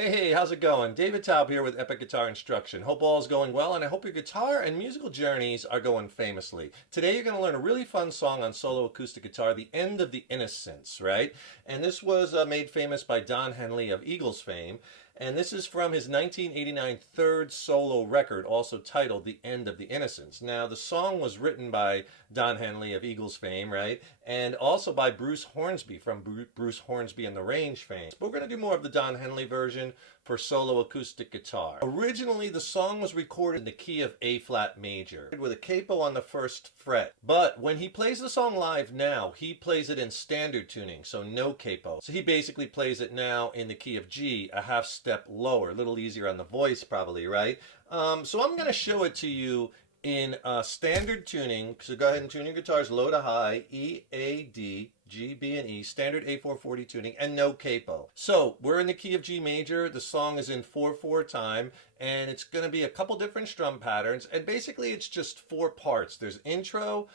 Hey, how's it going? David Taub here with Epic Guitar Instruction. Hope all is going well, and I hope your guitar and musical journeys are going famously. Today you're going to learn a really fun song on solo acoustic guitar, The End of the Innocence, right? And this was made famous by Don Henley of Eagles fame, and this is from his 1989 third solo record, also titled The End of the Innocence. Now, the song was written by Don Henley of Eagles fame, right? And also by Bruce Hornsby from Bruce Hornsby and the Range fame. But we're going to do more of the Don Henley version for solo acoustic guitar. Originally, the song was recorded in the key of A-flat major with a capo on the first fret. But when he plays the song live now, he plays it in standard tuning, so no capo. So he basically plays it now in the key of G, a half step lower, a little easier on the voice probably, right? So I'm going to show it to you in standard tuning. So go ahead and tune your guitars low to high, E, A, D, G, B, and E, standard A440 tuning, and no capo. So we're in the key of G major. The song is in 4/4 time, and it's going to be a couple different strum patterns, and basically it's just four parts. There's intro,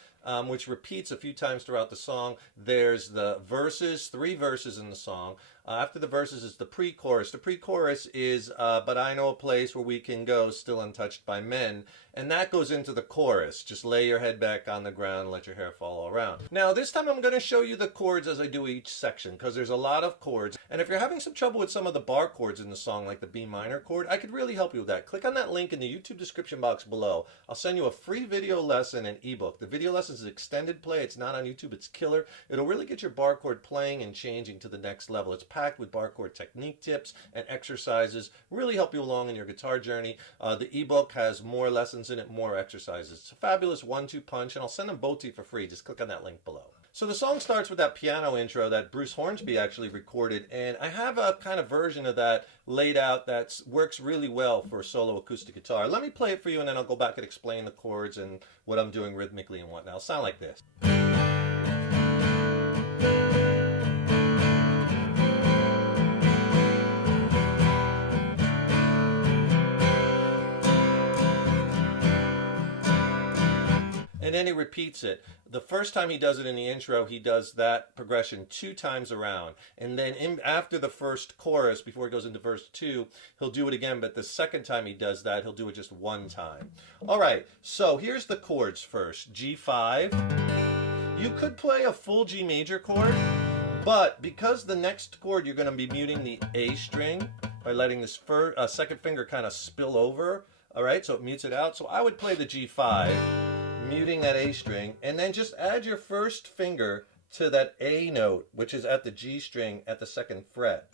which repeats a few times throughout the song. There's the verses, 3 verses in the song. After the verses is the pre-chorus. The pre-chorus is But I Know a Place Where We Can Go, Still Untouched by Men, and that goes into the chorus. Just lay your head back on the ground and let your hair fall all around. Now this time I'm going to show you the chords as I do each section, because there's a lot of chords, and if you're having some trouble with some of the bar chords in the song, like the B minor chord, I could really help you with that. Click on that link in the YouTube description box below. I'll send you a free video lesson and ebook. The video lesson is extended play. It's not on YouTube. It's killer. It'll really get your bar chord playing and changing to the next level. It's packed with bar chord technique tips and exercises. Really help you along in your guitar journey. The ebook has more lessons in it, more exercises. It's a fabulous 1-2 punch, and I'll send them both to you for free. Just click on that link below. So the song starts with that piano intro that Bruce Hornsby actually recorded, and I have a kind of version of that laid out that works really well for solo acoustic guitar. Let me play it for you, and then I'll go back and explain the chords and what I'm doing rhythmically and whatnot. It'll sound like this. And then he repeats it. The first time he does it in the intro, he does that progression 2 times around. And then after the first chorus, before he goes into verse 2, he'll do it again. But the second time he does that, he'll do it just 1 time. All right, so here's the chords first. G5. You could play a full G major chord, but because the next chord you're going to be muting the A string by letting this second finger kind of spill over. All right, so it mutes it out. So I would play the G5. Muting that A string, and then just add your first finger to that A note, which is at the G string at the 2nd fret.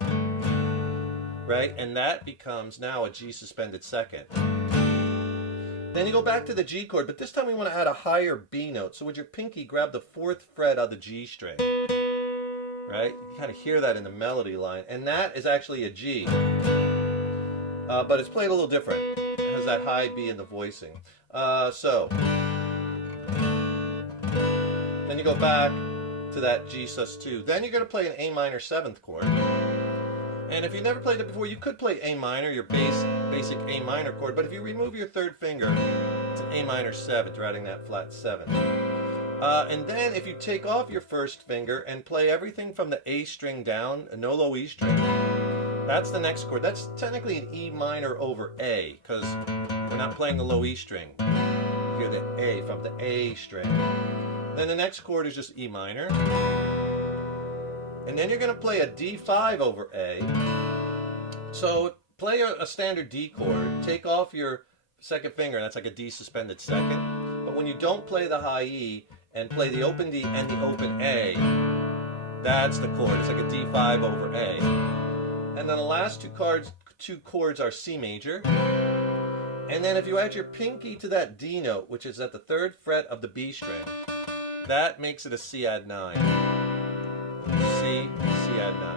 Right? And that becomes now a G suspended 2nd. Then you go back to the G chord, but this time we want to add a higher B note. So with your pinky, grab the 4th fret of the G string. Right? You kind of hear that in the melody line. And that is actually a G. But it's played a little different. It has that high B in the voicing. So then you go back to that G sus2. Then you're going to play an A minor 7th chord. And if you've never played it before, you could play A minor, your basic A minor chord. But if you remove your 3rd finger, it's an A minor 7th, writing that flat 7. And then if you take off your 1st finger and play everything from the A string down, no low E string, that's the next chord. That's technically an E minor over A, because we're not playing the low E string. You hear the A from the A string. Then the next chord is just E minor. And then you're going to play a D5 over A. So play a standard D chord. Take off your 2nd finger. That's like a D suspended 2nd. But when you don't play the high E and play the open D and the open A, that's the chord. It's like a D5 over A. And then the last two chords are C major. And then if you add your pinky to that D note, which is at the 3rd fret of the B string, that makes it a C add 9. C add 9.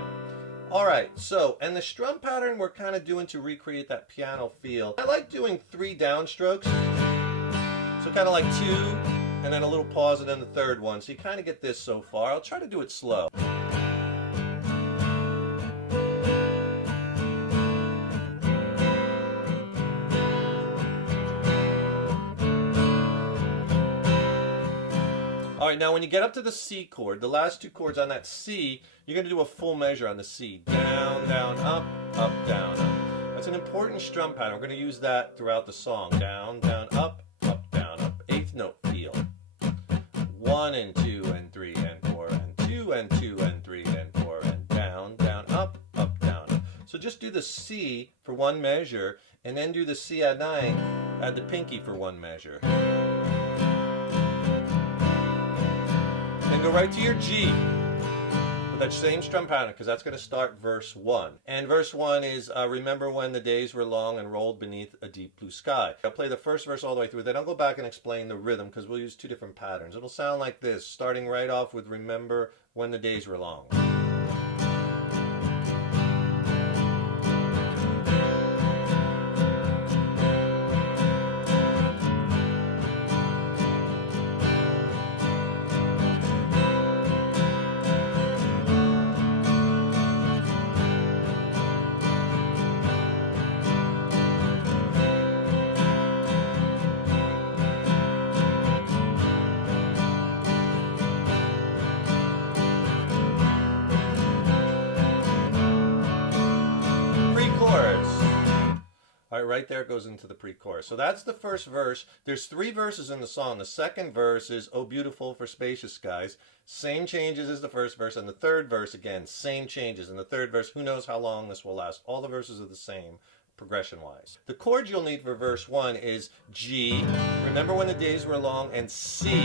All right, so, and the strum pattern we're kind of doing to recreate that piano feel. I like doing 3 downstrokes. So kind of like 2, and then a little pause, and then the 3rd one. So you kind of get this so far. I'll try to do it slow. All right, now when you get up to the C chord, the last two chords on that C, you're going to do a full measure on the C. Down, down, up, down, up. That's an important strum pattern. We're going to use that throughout the song. Down, down, up, down, up. Eighth note feel. 1 and 2 and 3 and 4 and 2 and 2 and 3 and 4 and down, down, up, down, up. So just do the C for one measure and then do the C add 9, add the pinky for one measure. Then go right to your G with that same strum pattern, because that's going to start verse 1. And verse 1 is, remember when the days were long and rolled beneath a deep blue sky. I'll play the first verse all the way through, then I'll go back and explain the rhythm, because we'll use two different patterns. It'll sound like this, starting right off with remember when the days were long. All right, right there it goes into the pre-chorus. So that's the first verse. There's 3 verses in the song. The second verse is, "Oh beautiful for spacious skies." Same changes as the first verse. And the third verse, again, same changes. And the third verse, who knows how long this will last. All the verses are the same, progression-wise. The chords you'll need for verse 1 is G, remember when the days were long, and C,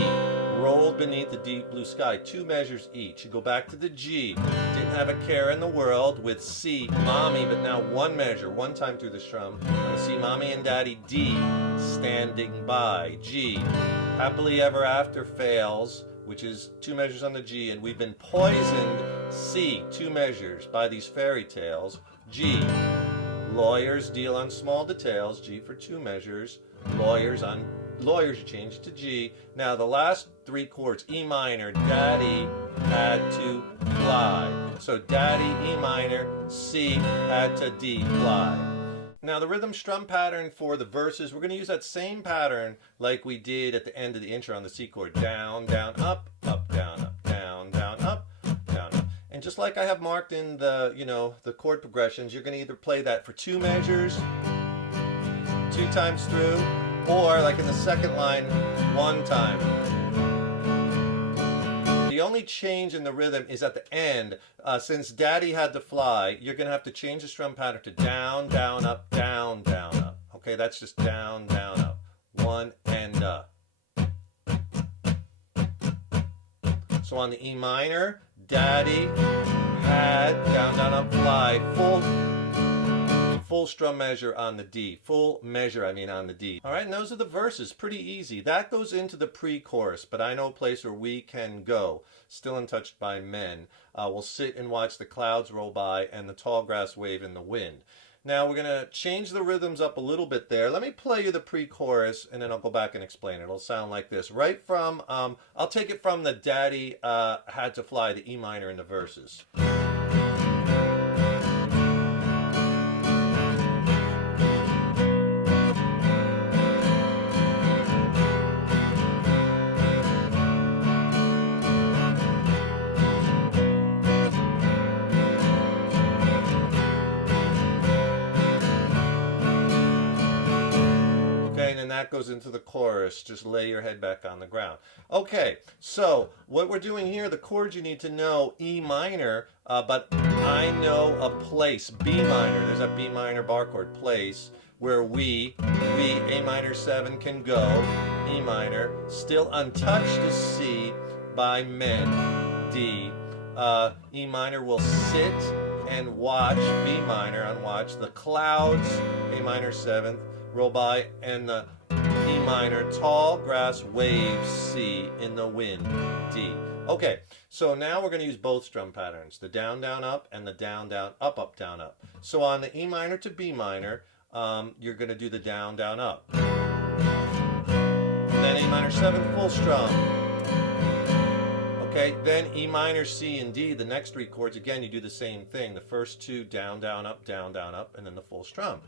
rolled beneath the deep blue sky. 2 measures each. You go back to the G, didn't have a care in the world, with C, mommy, but now 1 measure, 1 time through the strum. On the C, mommy and daddy. D, standing by. G, happily ever after fails, which is 2 measures on the G, and we've been poisoned. C, 2 measures by these fairy tales. G, lawyers deal on small details. G for 2 measures. Lawyers, you change it to G. Now the last 3 chords, E minor, daddy had to fly. So daddy, E minor, C had to D, fly. Now the rhythm strum pattern for the verses, we're going to use that same pattern like we did at the end of the intro on the C chord. Down, down, up, down, up, down, down, up, down, up. And just like I have marked in the, the chord progressions, you're going to either play that for 2 measures, 2 times through, or like in the second line, 1 time. The only change in the rhythm is at the end. Since daddy had to fly, you're going to have to change the strum pattern to down, down, up, down, down, up. Okay, that's just down, down, up. 1 and up. So on the E minor, daddy had, down, down, up, fly, full strum measure on the D. Full measure, on the D. All right, and those are the verses. Pretty easy. That goes into the pre-chorus, but I know a place where we can go. Still untouched by men. We'll sit and watch the clouds roll by and the tall grass wave in the wind. Now we're going to change the rhythms up a little bit there. Let me play you the pre-chorus, and then I'll go back and explain it. It'll sound like this. Right from, I'll take it from the daddy had to fly, the E minor in the verses. That goes into the chorus. Just lay your head back on the ground. Okay, so what we're doing here, the chords you need to know, E minor, but I know a place, B minor. There's a B minor bar chord place where we, A minor 7 can go, E minor, still untouched is C by men, D. E minor will sit and watch, B minor, and watch the clouds, A minor 7th, roll by, and the E minor, tall grass waves, C, in the wind, D. Okay, so now we're going to use both strum patterns, the down, down, up, and the down, down, up, down, up. So on the E minor to B minor, you're going to do the down, down, up. Then A minor 7, full strum. Okay, then E minor, C, and D, the next 3 chords, again, you do the same thing. The first 2, down, down, up, and then the full strum.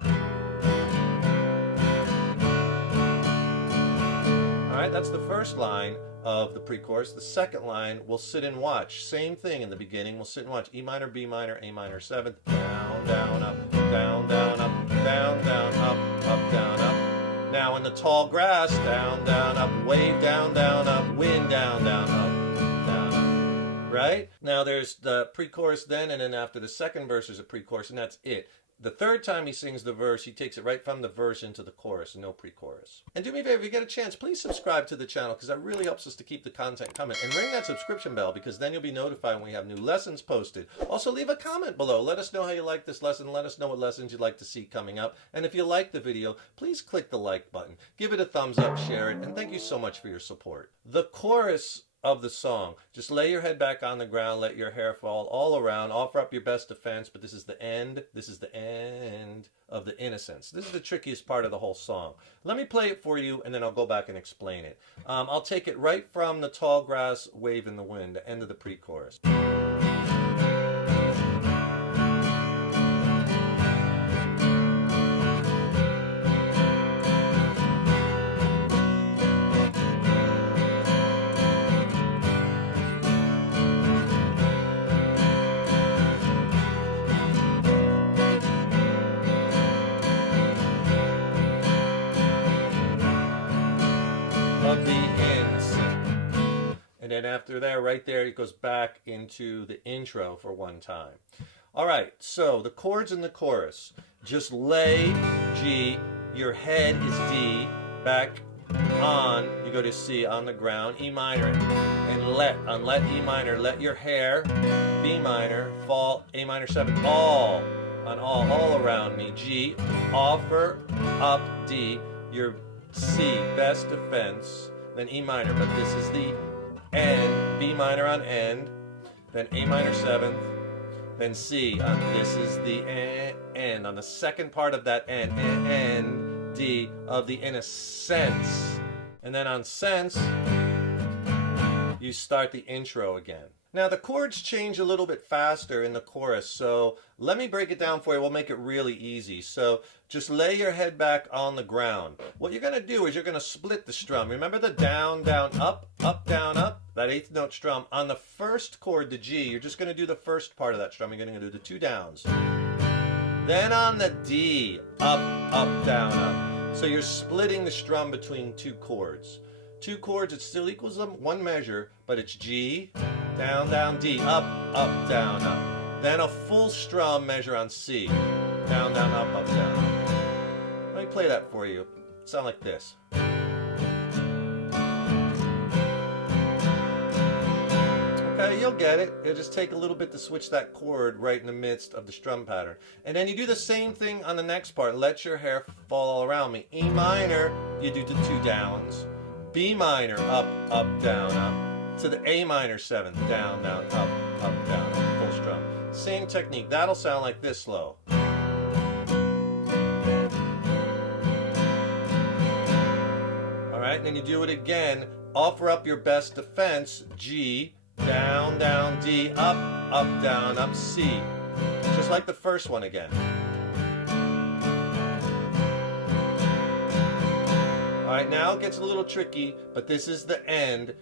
All right, that's the first line. of the pre-chorus. The second line will sit and watch. Same thing in the beginning. We'll sit and watch E minor, B minor, A minor 7th, down, down, up, down, down, up, down, down, up, down, up. Now in the tall grass, down, down, up, wave, down, up, wind, down, up, down, up. Right? Now there's the pre-chorus then, and then after the second verse there's a pre-chorus, and that's it. The third time he sings the verse, he takes it right from the verse into the chorus, no pre-chorus. And do me a favor, if you get a chance, please subscribe to the channel, because that really helps us to keep the content coming. And ring that subscription bell, because then you'll be notified when we have new lessons posted. Also, leave a comment below. Let us know how you like this lesson. Let us know what lessons you'd like to see coming up. And if you like the video, please click the like button. Give it a thumbs up, share it, and thank you so much for your support. The chorus of the song. Just lay your head back on the ground, let your hair fall all around, offer up your best defense, but this is the end of the Innocence. This is the trickiest part of the whole song. Let me play it for you, and then I'll go back and explain it. I'll take it right from the tall grass, wave in the wind, the end of the pre-chorus. Of the Innocent. And then after that, right there, it goes back into the intro for one time. All right, so the chords in the chorus. Just lay G, your head is D, back on, you go to C on the ground, E minor, and let E minor, let your hair, B minor, fall, A minor 7, all around me, G, offer, up, D, your C, best defense, then E minor, but this is the end, B minor on end, then A minor 7th, then C, this is the end, on the second part of that end, D of the Innocence, and then on sense, you start the intro again. Now the chords change a little bit faster in the chorus, so let me break it down for you. We'll make it really easy. So just lay your head back on the ground. What you're going to do is you're going to split the strum. Remember the down, down, up, down, up? That eighth note strum. On the first chord, the G, you're just going to do the first part of that strum. You're going to do the two downs. Then on the D, up, down, up. So you're splitting the strum between two chords. Two chords, it still equals them one measure, but it's G, down, down, D, up, down, up. Then a full strum measure on C, down, down, up, down, up. Let me play that for you. Sound like this. Okay, you'll get it. It'll just take a little bit to switch that chord right in the midst of the strum pattern. And then you do the same thing on the next part. Let your hair fall all around me. E minor, you do the two downs. B minor, up, down, up. To the A minor 7th, down, down, up, down, up, full strum. Same technique. That'll sound like this slow. All right, and then you do it again. Offer up your best defense, G, down, down, D, up, down, up, C. Just like the first one again. All right, now it gets a little tricky, but this is the end.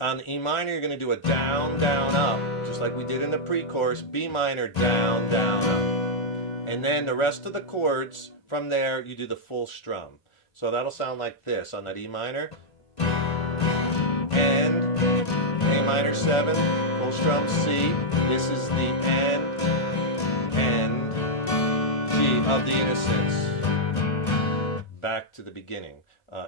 On the E minor, you're going to do a down, down, up, just like we did in the pre-chorus. B minor, down, down, up. And then the rest of the chords, from there, you do the full strum. So that'll sound like this on that E minor. End, A minor 7, full strum C. This is the end, G of the Innocence. Back to the beginning.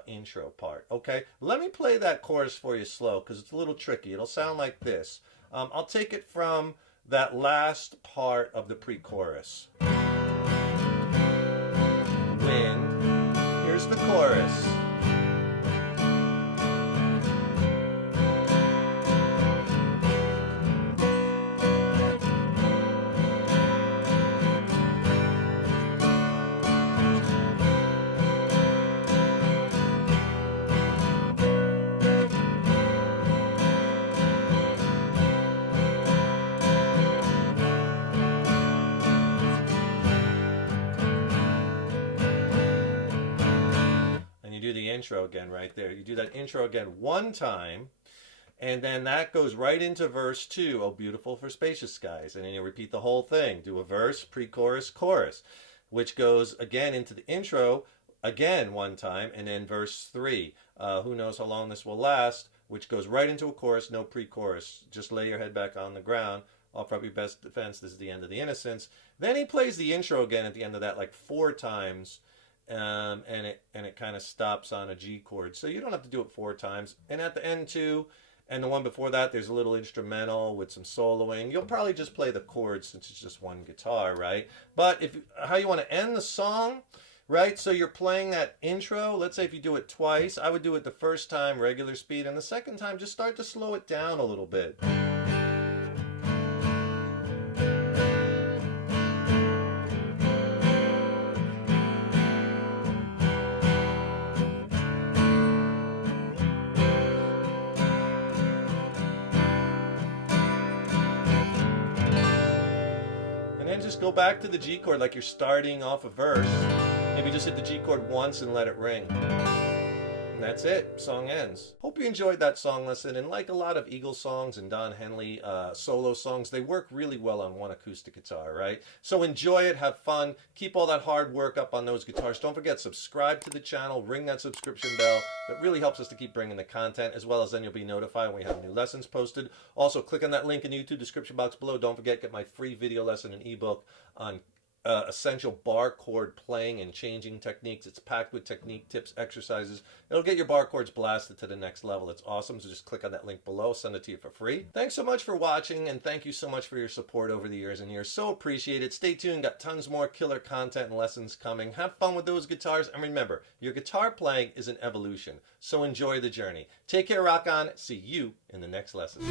Intro part. Okay, let me play that chorus for you slow because it's a little tricky. It'll sound like this. I'll take it from that last part of the pre-chorus. Wind. Here's the chorus. Intro again right there. You do that intro again one time, And then that goes right into verse 2, Oh Beautiful for Spacious Skies. And then you repeat the whole thing. Do a verse, pre-chorus, chorus, which goes again into the intro, again one time, and then verse 3. Who knows how long this will last, which goes right into a chorus, no pre-chorus. Just lay your head back on the ground. Offer up your best defense. This is the end of the Innocence. Then he plays the intro again at the end of that like 4 times. And it kind of stops on a G chord. So you don't have to do it 4 times. And at the end too, and the one before that, there's a little instrumental with some soloing. You'll probably just play the chords since it's just one guitar, right? But how you want to end the song, right? So you're playing that intro. Let's say if you do it twice, I would do it the first time regular speed, and the second time just start to slow it down a little bit. Just go back to the G chord like you're starting off a verse. Maybe just hit the G chord once and let it ring. And that's it. Song ends. Hope you enjoyed that song lesson. And like a lot of Eagles songs and Don Henley solo songs, they work really well on one acoustic guitar, right? So enjoy it, have fun, keep all that hard work up on those guitars. Don't forget, subscribe to the channel, ring that subscription bell. That really helps us to keep bringing the content, as well as then you'll be notified when we have new lessons posted. Also, click on that link in the YouTube description box below. Don't forget, get my free video lesson and ebook on essential bar chord playing and changing techniques. It's packed with technique, tips, exercises. It'll get your bar chords blasted to the next level. It's awesome, so just click on that link below. Send it to you for free. Thanks so much for watching, and thank you so much for your support over the years and years. So appreciate it. Stay tuned. Got tons more killer content and lessons coming. Have fun with those guitars, and remember, your guitar playing is an evolution, so enjoy the journey. Take care, rock on. See you in the next lesson.